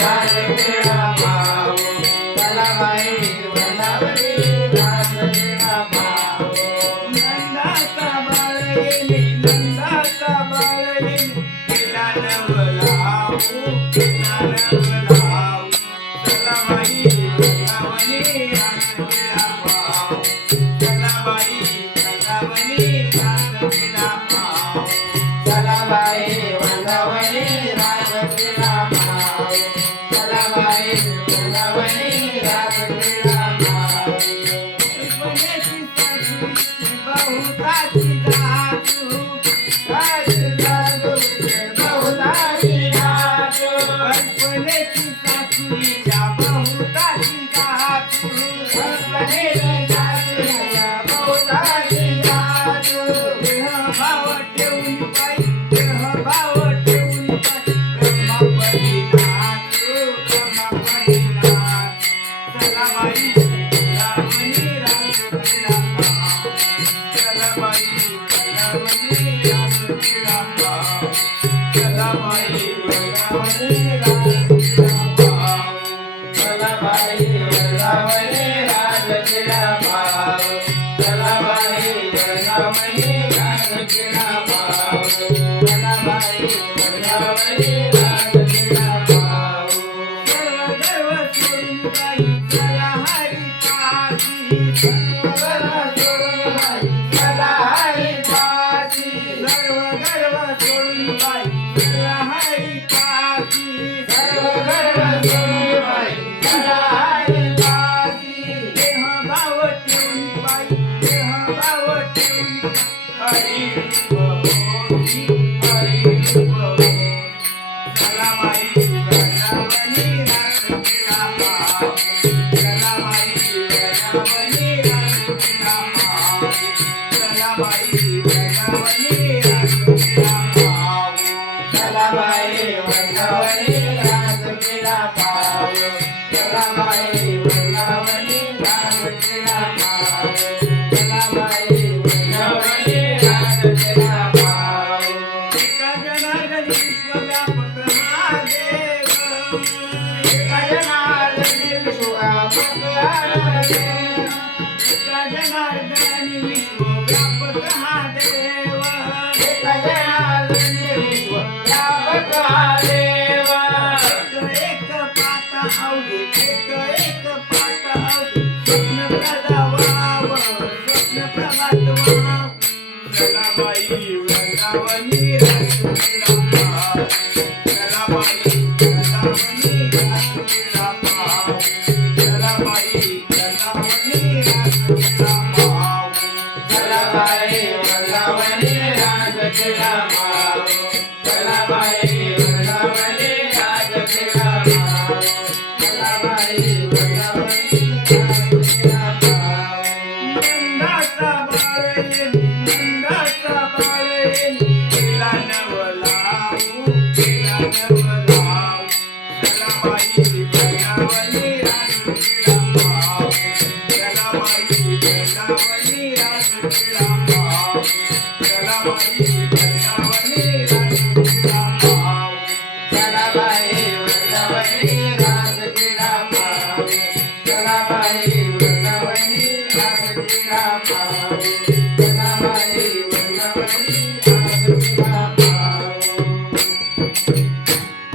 राजक्रीडा पाहू चला बाई वृंदावनी राजक्रीडा पाहू नंदाचा बाळ येणे नंदाचा बाळ येणे केला नवलाऊ केला नवलाऊ चला बाई वृंदावनी राजक्रीडा पाहू चला बाई वृंदावनी राजक्रीडा पाहू चला बाई वृंदावनी राजक्रीडा पाहू चला बाई वृंदावनी राजक्रीडा पाहू ऐश्वर्याची सासू बहुताची जातू राजजादू बहुताची जादू ऐश्वर्याची सासूच्या बहुताची जातू कल्पनेची जादूला बहुताची जादू देह भाव ठेवून पाय देह भाव ठेवून पाय ब्रह्मापदी नाचू ब्रह्मापदी नाच चला बाई वृंदावनी राजक्रीडा पाहू चला बाई वृंदावनी राजक्रीडा पाहू चला बाई वृंदावनी राजक्रीडा पाहू चला बाई वृंदावनी राजक्रीडा पाहू चला बाई वृंदावनी राजक्रीडा पाहू चला बाई वृंदावनी राजक्रीडा पाहू सर्व गर्व सोडून बाई चला हरिपाशी सर्व सोडून बाई चला हरिपाशी सर्व गर्व सोडून बाई चला हरिपाशी सर्व गर्व सोडून बाई चला हरिपाशी देह भाव ठेवून बाई देह भाव ठेवून हरी रूप होती हरी रूप होती चला बाई वृंदावनी राजक्रीडा पाहू चला बाई वृंदावनी राजक्रीडा पाहू चला बाई वृंदावनी राजक्रीडा पाहू चला बाई वृंदावनी राजक्रीडा पाहू चला बाई वृंदावनी राजक्रीडा पाहू चला बाई वृंदावनी राजक्रीडा पाहू एका जनार्दनी विश्वव्यापक महादेव एका जनार्दनी विश्वव्यापक महादेव एका जनार्दनी विश्वव्यापक महादेव एका जनार्दनी विश्वव्यापक महादेव एक पाता आवडी एक पाता आवडी स्वप्न प्रदावाव स्वप्न प्रभात वाव चला बाई वृंदावनी राजक्रीडा पाहू चला बाई वृंदावनी राजक्रीडा पाहू चला बाई वृंदावनी राजक्रीडा पाहू चला बाई वृंदावनी राजक्रीडा पाहू चला बाई वृंदावनी राजक्रीडा पाहू चला बाई वृंदावनी राजक्रीडा पाहू नंदाचा बाळ येणे नंदाचा बाळ येणे केला नवलाऊ केला नवलाऊ चला बाई वृंदावनी राजक्रीडा पाहू चला बाई वृंदावनी राजक्रीडा पाहू चला बाई वृंदावनी राजक्रीडा पाहू चला बाई